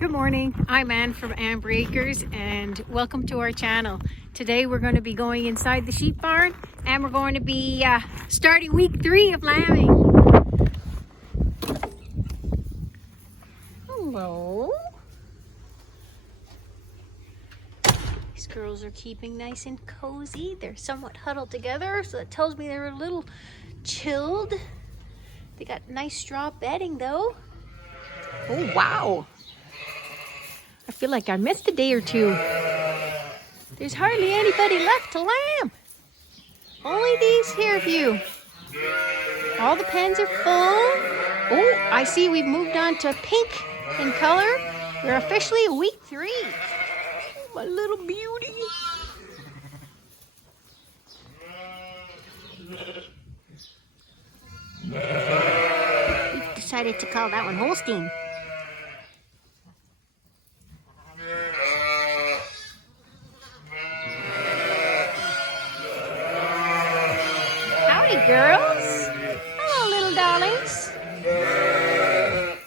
Good morning, I'm Anne from Anne Breakers and welcome to our channel. Today we're going to be going inside the sheep barn and we're going to be starting week 3 of lambing. Hello. These girls are keeping nice and cozy. They're somewhat huddled together, so that tells me they're a little chilled. They got nice straw bedding though. Oh wow. I feel like I missed a day or two. There's hardly anybody left to lamb. Only these here few. All the pens are full. Oh, I see we've moved on to pink in color. We're officially week 3. Oh, my little beauty. We've decided to call that one Holstein. Howdy, girls. Hello, little darlings.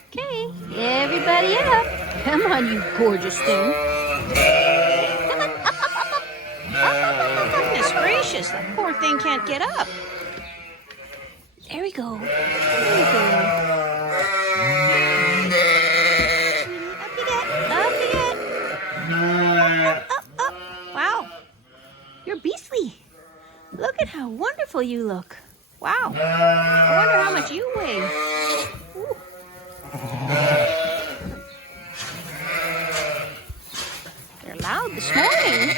Okay, everybody up. Come on, you gorgeous thing. Come on, up, up, up, up. Up, up, up, up. Goodness gracious, that poor thing can't get up. There we go. There we go. Up you get. Up you get. Up, up, up. Wow. You're beastly. Look at how wonderful you look. Wow. I wonder how much you weigh. Ooh. They're loud this morning.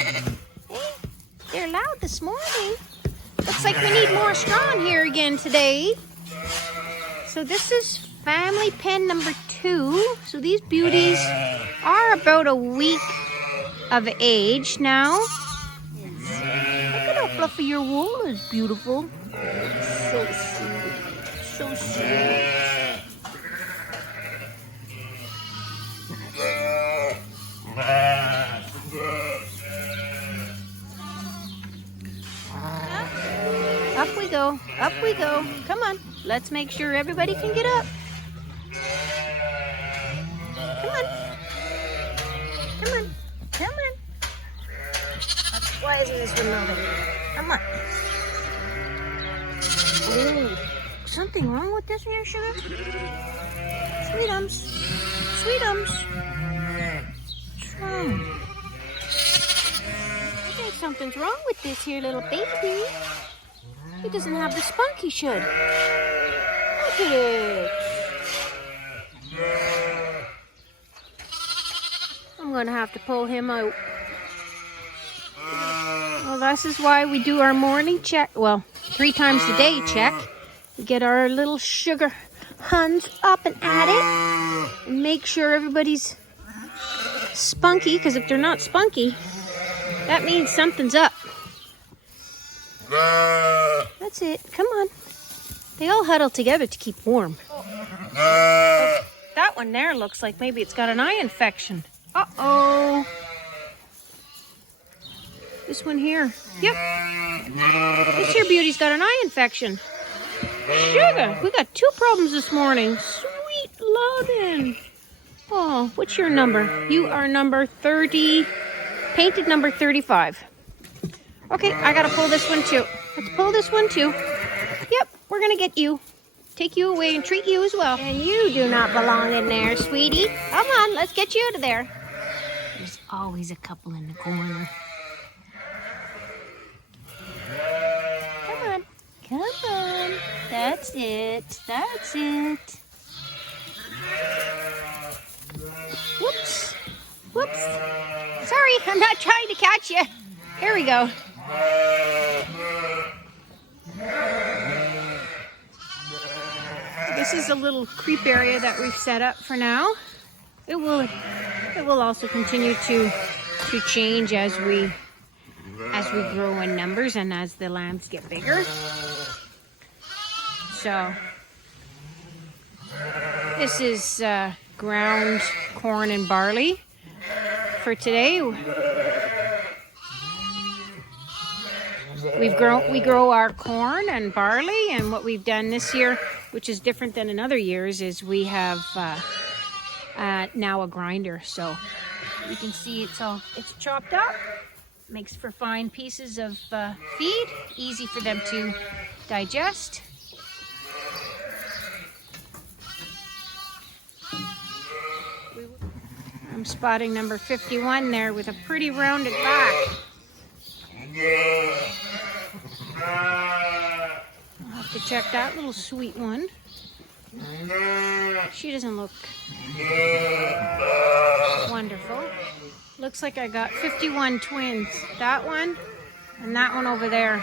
Hey, they're loud this morning. Looks like we need more straw in here again today. So this is family pen number 2. So these beauties are about a week of age now. Look at how fluffy your wool is, beautiful. So sweet. So sweet. Up we go. Up we go. Come on. Let's make sure everybody can get up. Come on. Come on. Come on. Why isn't this one moving? Come on. Oh, something wrong with this here, sugar? Sweetums. Sweetums. What's wrong? I think something's wrong with this here little baby. He doesn't have the spunk he should. Look at it. I'm going to have to pull him out. Well, this is why we do our morning check. Well, 3 times a day check. We get our little sugar huns up and at it. And make sure everybody's spunky. Because if they're not spunky, that means something's up. That's it. Come on. They all huddle together to keep warm. Oh, that one there looks like maybe it's got an eye infection. Uh-oh. This one here. Yep. This here beauty's got an eye infection. Sugar, we got 2 problems this morning. Sweet lovin'. Oh, what's your number? You are number 30. Painted number 35. Okay, I gotta pull this one too. Let's pull this one too. Yep, we're gonna get you. Take you away and treat you as well. And you do not belong in there, sweetie. Come on, let's get you out of there. There's always a couple in the corner. Come on. Come on. That's it. That's it. Whoops. Whoops. Sorry, I'm not trying to catch you. Here we go. This is a little creep area that we've set up for now. It will also continue to change as we grow in numbers and as the lambs get bigger. So this is ground corn and barley for today. We grow our corn and barley, and what we've done this year, which is different than in other years, is we have now a grinder. So you can see it's chopped up. Makes for fine pieces of feed, easy for them to digest. I'm spotting number 51 there with a pretty rounded back. I'll have to check that little sweet one. She doesn't look wonderful. Looks like I got 51 twins. That one and that one over there.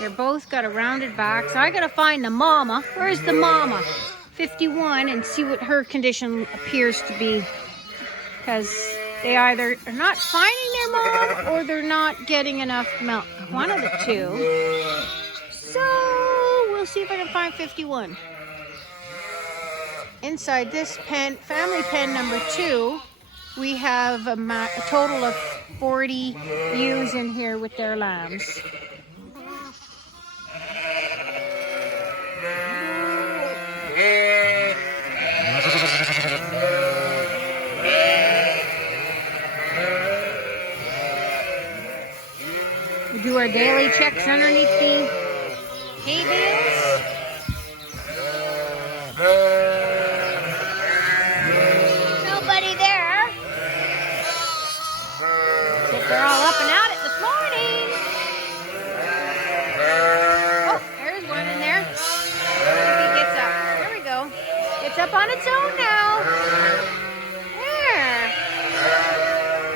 They're both got a rounded back. So I gotta find the mama. Where's the mama? 51, and see what her condition appears to be. Because they either are not finding their mom or they're not getting enough milk. One of the two. So we'll see if I can find 51. Inside this pen, family pen number 2, we have a total of 40 ewes in here with their lambs. We do our daily checks underneath the hay bales. Nobody there. They're all up and at it this morning. Oh, there's one in there. If he gets up. There we go. It's up on its own now. There.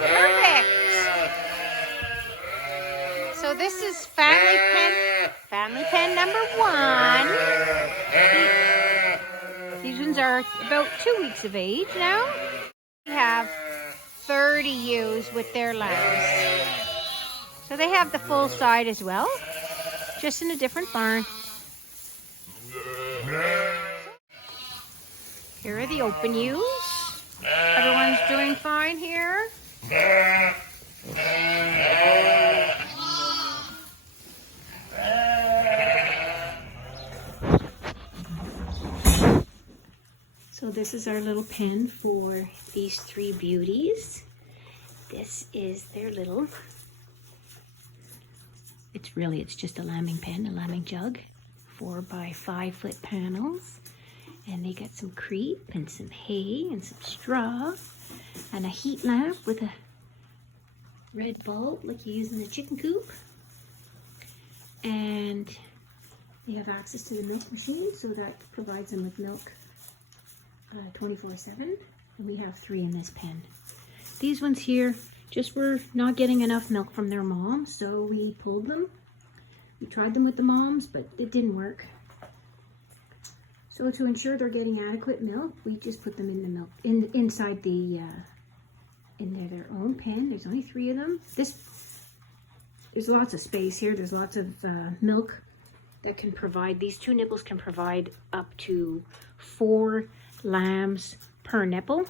Perfect. So this is family pen number 1. These ones are about 2 weeks of age now. We have 30 ewes with their lambs. So they have the full side as well, just in a different barn. Here are the open ewes. Everyone's doing fine here. So this is our little pen for these 3 beauties. This is their little, it's just a lambing pen, a lambing jug, 4 by 5 foot panels. And they got some creep and some hay and some straw and a heat lamp with a red bulb like you use in the chicken coop. And they have access to the milk machine, so that provides them with milk 24/7. And we have 3 in this pen. These ones here just were not getting enough milk from their mom, so we pulled them. We tried them with the moms, but it didn't work. So to ensure they're getting adequate milk, we just put them in the milk inside the in their own pen. There's only 3 of them. There's lots of space here. There's lots of milk that can provide. These 2 nipples can provide up to 4 lambs per nipple,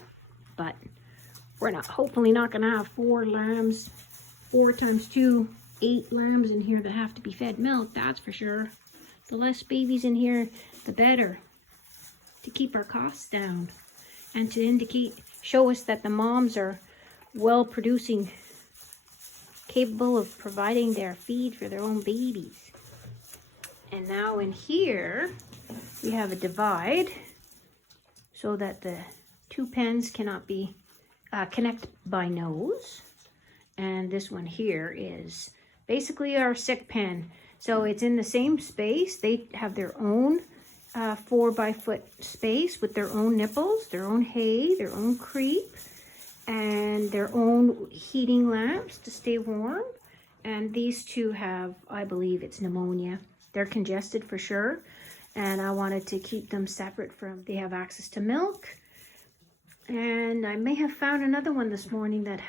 but we're hopefully not going to have 4 lambs, 4 times 2, 8 lambs in here that have to be fed milk, that's for sure. The less babies in here, the better, to keep our costs down and to show us that the moms are well producing, capable of providing their feed for their own babies. And now in here, we have a divide so that the 2 pens cannot be connect by nose. And this one here is basically our sick pen. So it's in the same space. They have their own 4 by foot space with their own nipples, their own hay, their own creep, and their own heating lamps to stay warm. And these 2 have, I believe it's pneumonia. They're congested for sure. And I wanted to keep them separate from, they have access to milk. And I may have found another one this morning that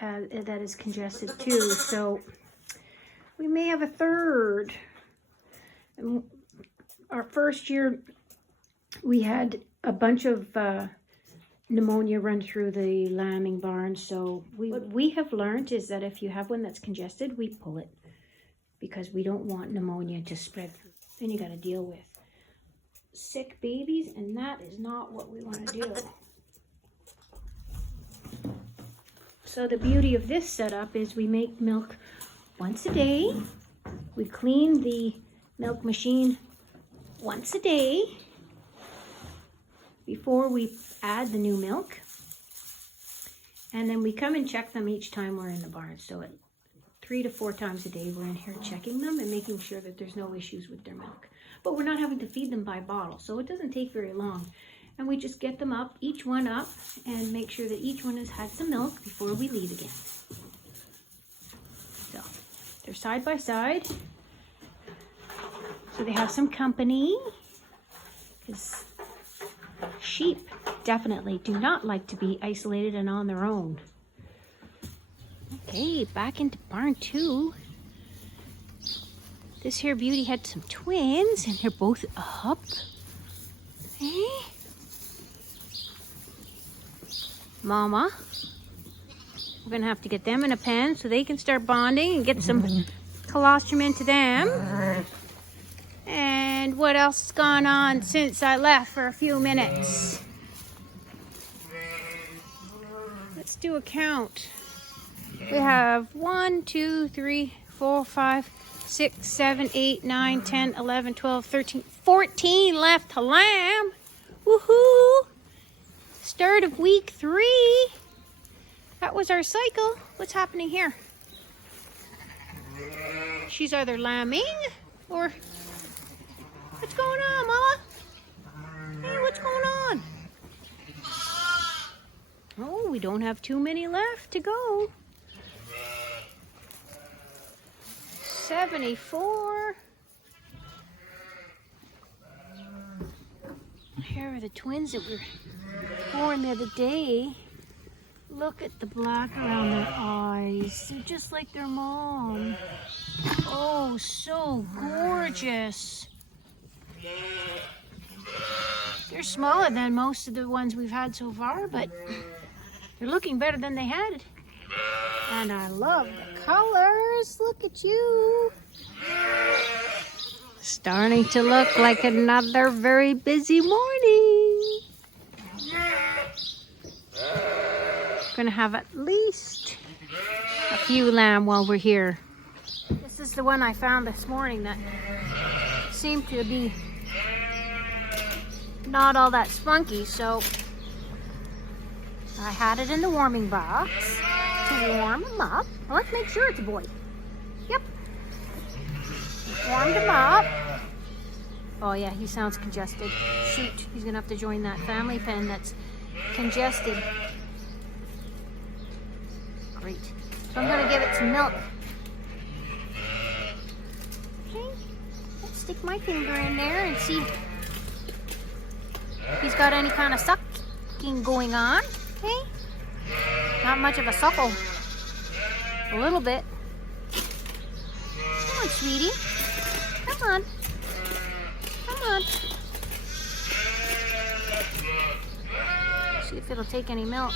is congested too. So we may have a third. And our first year, we had a bunch of pneumonia run through the lambing barn. So what we have learned is that if you have one that's congested, we pull it, because we don't want pneumonia to spread through. Then you got to deal with sick babies, and that is not what we want to do. So the beauty of this setup is we make milk once a day. We clean the milk machine once a day before we add the new milk. And then we come and check them each time we're in the barn. So 3 to 4 times a day we're in here checking them and making sure that there's no issues with their milk. But we're not having to feed them by bottle, so it doesn't take very long. And we just get them up, each one up, and make sure that each one has had some milk before we leave again. So they're side by side. So they have some company, because sheep definitely do not like to be isolated and on their own. Okay, back into barn 2. This here beauty had some twins, and they're both up. Okay. Mama. We're gonna have to get them in a pen so they can start bonding and get some colostrum into them. And what else has gone on since I left for a few minutes? Let's do a count. We have 1, 2, 3, 4, 5, 6, 7, 8, 9, 10, 11, 12, 13, 14 left to lamb. Woohoo! Start of week 3. That was our cycle. What's happening here? She's either lambing or... What's going on, Mama? Hey, what's going on? Oh, we don't have too many left to go. 74. Here are the twins that were born the other day. Look at the black around their eyes. They're just like their mom. Oh, so gorgeous. They're smaller than most of the ones we've had so far, but they're looking better than they had. And I love the colors. Look at you. Starting to look like another very busy morning. Gonna have at least a few lamb while we're here. This is the one I found this morning that seemed to be not all that spunky, so I had it in the warming box to warm him up. Well, let's make sure it's a boy. Yep. Warmed him up. Oh yeah, he sounds congested. Shoot, he's gonna have to join that family pen that's congested. Great. So I'm gonna give it some milk. Okay. Let's stick my finger in there and see if he's got any kind of sucking going on. Okay. Not much of a suckle. A little bit. Come on, sweetie. Come on. Come on. See if it'll take any milk.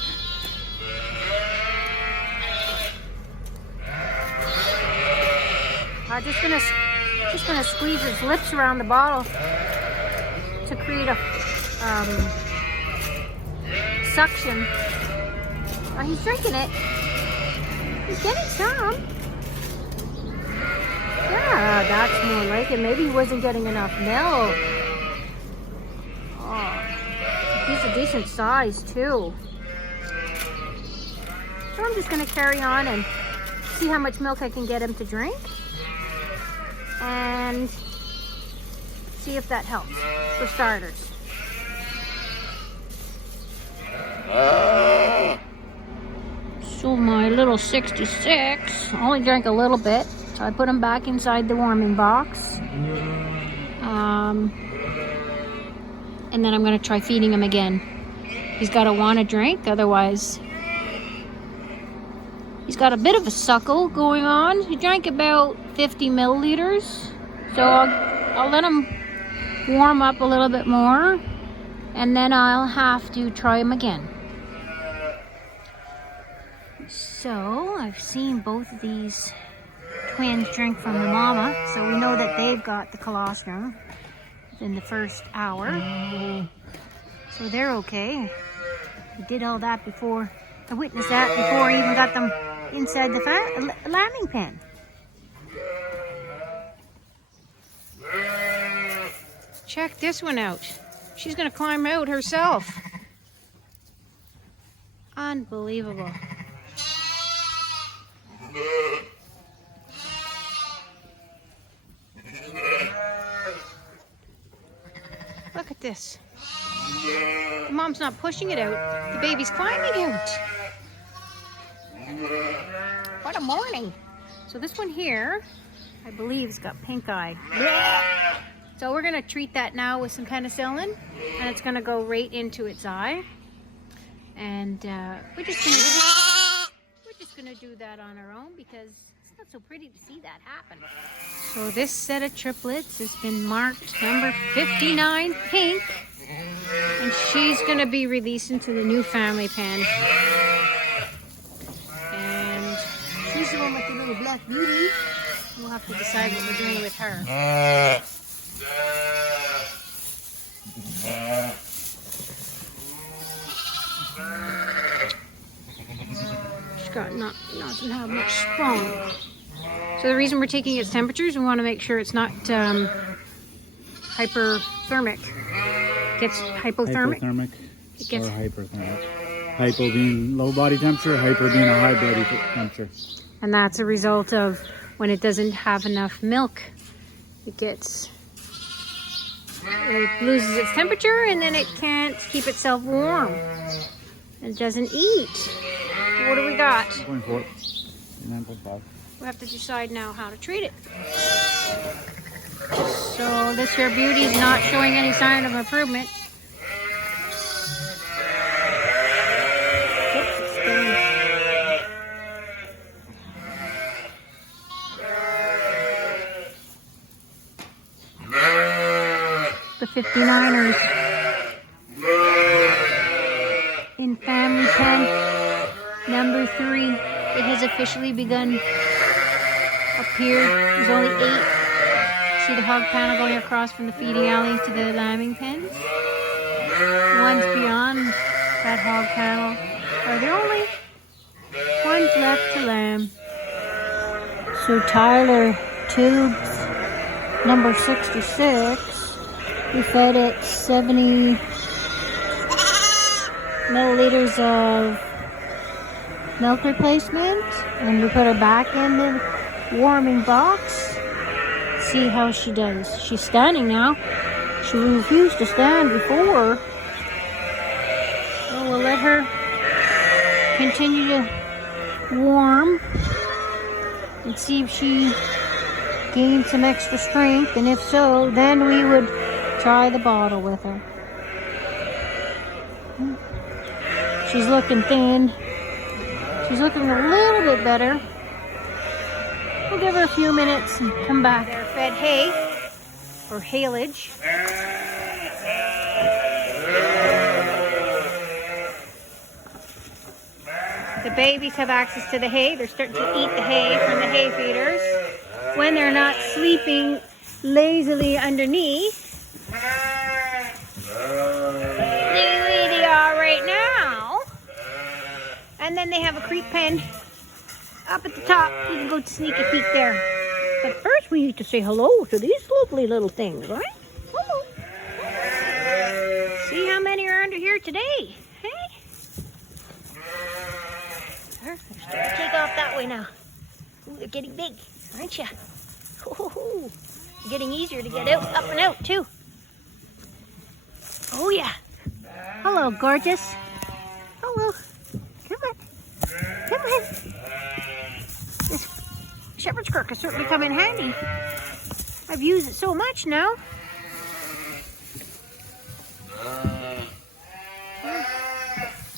I'm just gonna squeeze his lips around the bottle to create a suction. Oh, he's drinking it. He's getting some. Yeah, that's more like it. Maybe he wasn't getting enough milk. Oh, he's a decent size too. So I'm just gonna carry on and see how much milk I can get him to drink. And see if that helps for starters. So my little 66 only drank a little bit, so I put him back inside the warming box. And then I'm going to try feeding him again. He's got to want to drink, otherwise he's got a bit of a suckle going on. He drank about 50 milliliters, so I'll let him warm up a little bit more, and then I'll have to try him again. So I've seen both of these twins drink from the mama, so we know that they've got the colostrum in the first hour, so they're okay. We did all that before I witnessed that before I even got them inside the lambing pen. Check this one out. She's gonna climb out herself. Unbelievable. Look at this. The mom's not pushing it out. The baby's climbing out. What a morning. So this one here, I believe, has got pink eye. So we're gonna treat that now with some penicillin, and it's gonna go right into its eye. And we're just gonna do that on our own because it's not so pretty to see that happen. So this set of triplets has been marked number 59 pink, and she's gonna be released into the new family pen. And she's the one with the little black beauty. We'll have to decide what we're doing with her. She's got doesn't have much spunk. So the reason we're taking its temperatures, we want to make sure it's not hyperthermic. It gets hypothermic. It gets hyperthermic. Hypo being low body temperature, hyper being a high body temperature. And that's a result of when it doesn't have enough milk. It loses its temperature, and then it can't keep itself warm. It doesn't eat. What do we got? 9.4. 9.5. We have to decide now how to treat it. So this here beauty is not showing any sign of improvement. The 59ers in family pen number 3. It has officially begun up here. There's only 8. See the hog panel going across from the feeding alley to the lambing pens. The ones beyond that hog panel are the only ones left to lamb. So Tyler tubes number 66. We fed it 70 milliliters of milk replacement, and we put her back in the warming box. See how she does. She's standing now. She refused to stand before. So we'll let her continue to warm and see if she gains some extra strength, and if so, then we would try the bottle with her. She's looking thin. She's looking a little bit better. We'll give her a few minutes and come back. They're fed hay, or haylage. The babies have access to the hay. They're starting to eat the hay from the hay feeders when they're not sleeping lazily underneath. The way they are right now. And then they have a creep pen up at the top. You can go sneak a peek there. But first we need to say hello to these lovely little things, right? Hello. See how many are under here today, hey? They're starting to take off that way now. Ooh, they're getting big, aren't you? Ooh, getting easier to get out, up and out too. Oh yeah. Hello, gorgeous. Hello. Come on. Come on. This shepherd's crook has certainly come in handy. I've used it so much now.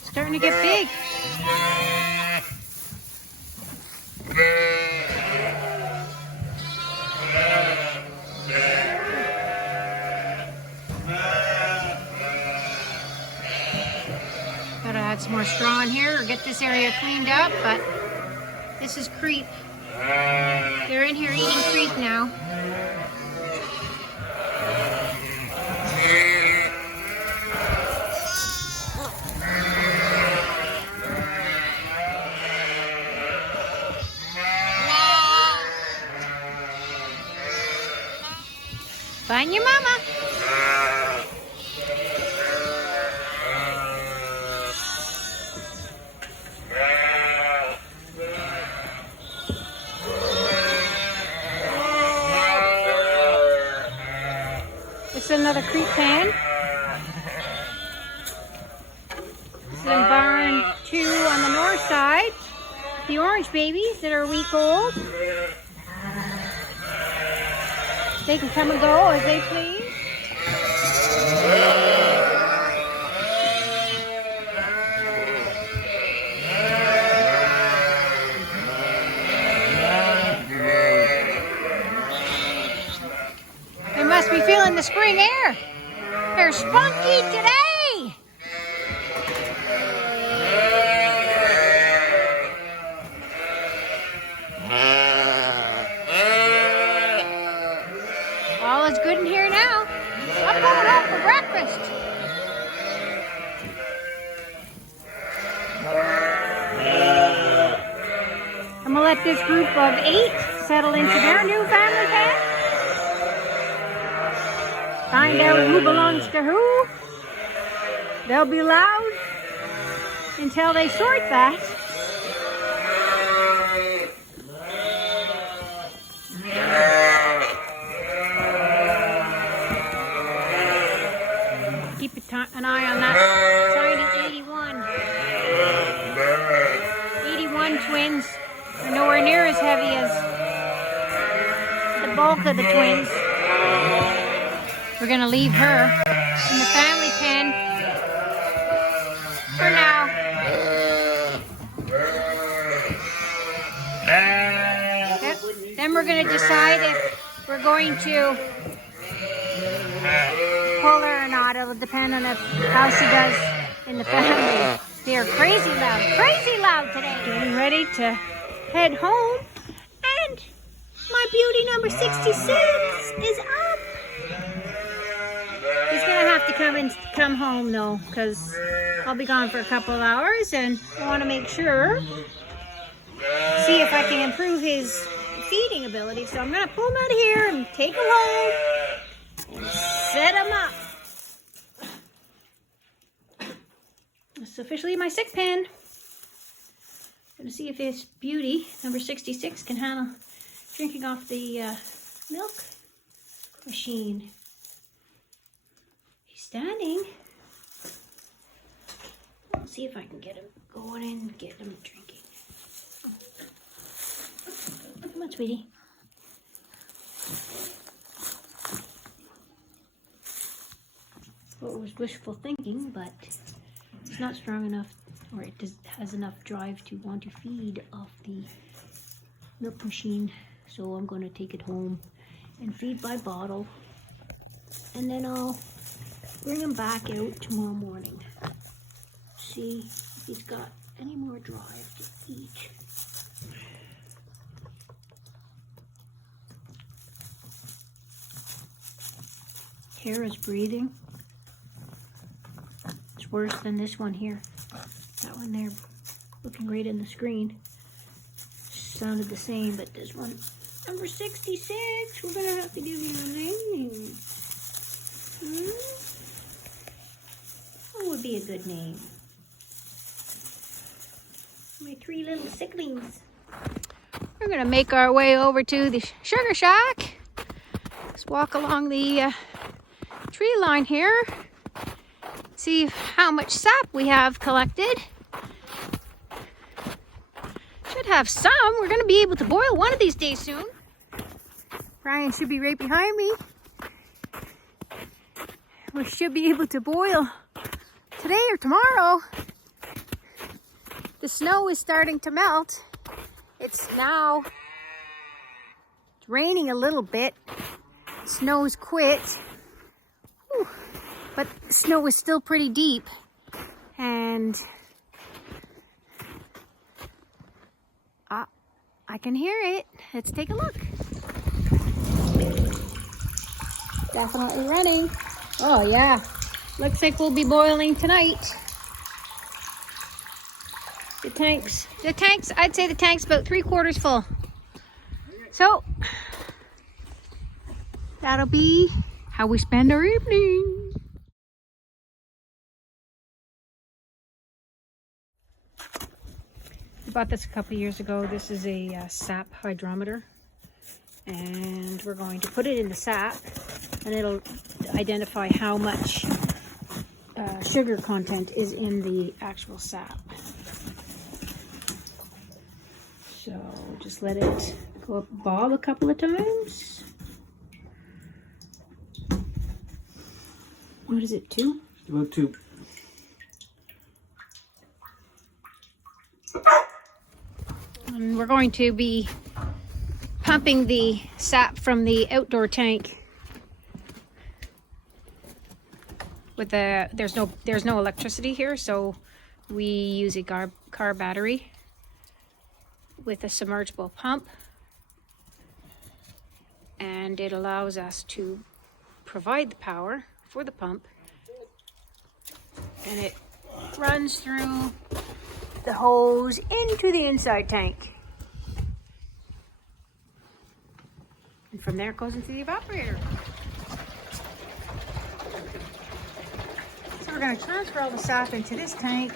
Starting to get big. Gotta add some more straw in here or get this area cleaned up, but this is creep. They're in here eating creep now. And your mama. This is another creek pen. This is in barn 2 on the north side. The orange babies that are a week old. They can come and go as they please. They must be feeling the spring air. They're spunky today. All is good in here now. I'm going home for breakfast. I'm gonna let this group of 8 settle into their new family pen. Find out who belongs to who. They'll be loud until they sort that. Keep an eye on that tiny 81. 81 twins are nowhere near as heavy as the bulk of the twins. We're going to leave her in the family pen for now. Then we're going to decide if we're going to pull her or not. It'll depend on how she does in the family. They're crazy loud today. Getting ready to head home. And my beauty number 66 is up. He's gonna have to come home though, because I'll be gone for a couple of hours, and I want to make sure, see if I can improve his feeding ability. So I'm gonna pull him out of here and take him home and set him up. It's officially my 6 pen. Gonna see if his beauty number 66 can handle drinking off the milk machine. Standing. Let's see if I can get him going and get him drinking. Oh. Come on, sweetie. Well, it was wishful thinking, but it's not strong enough, or it has enough drive to want to feed off the milk machine. So I'm going to take it home and feed by bottle, and then I'll bring him back out tomorrow morning. See if he's got any more drive to eat. Tara's breathing. It's worse than this one here. That one there, looking right in the screen, sounded the same, but this one, number 66, we're gonna have to give you a name. What would be a good name? My 3 little sicklings. We're gonna make our way over to the sugar shack. Let's walk along the tree line here. See how much sap we have collected. Should have some. We're gonna be able to boil one of these days soon. Brian should be right behind me. We should be able to boil today or tomorrow. The snow is starting to melt. It's raining a little bit. Snow's quit. Whew. But the snow is still pretty deep. And I can hear it. Let's take a look. Definitely running. Oh yeah. Looks like we'll be boiling tonight. The tanks, I'd say the tank's about 3/4 full. So, that'll be how we spend our evening. I bought this a couple of years ago. This is a sap hydrometer, and we're going to put it in the sap, and it'll identify how much sugar content is in the actual sap. So just let it go up, bob a couple of times. What is it, 2? About 2. And we're going to be pumping the sap from the outdoor tank with the there's no electricity here, so we use a car battery with a submergible pump, and it allows us to provide the power for the pump, and it runs through the hose into the inside tank, and from there it goes into the evaporator. So we're going to transfer all the sap into this tank,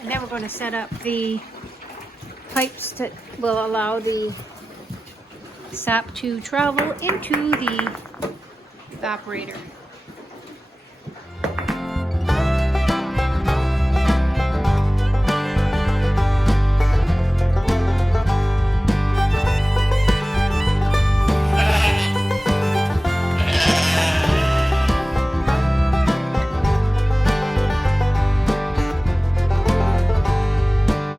and then we're going to set up the pipes that will allow the sap to travel into the evaporator.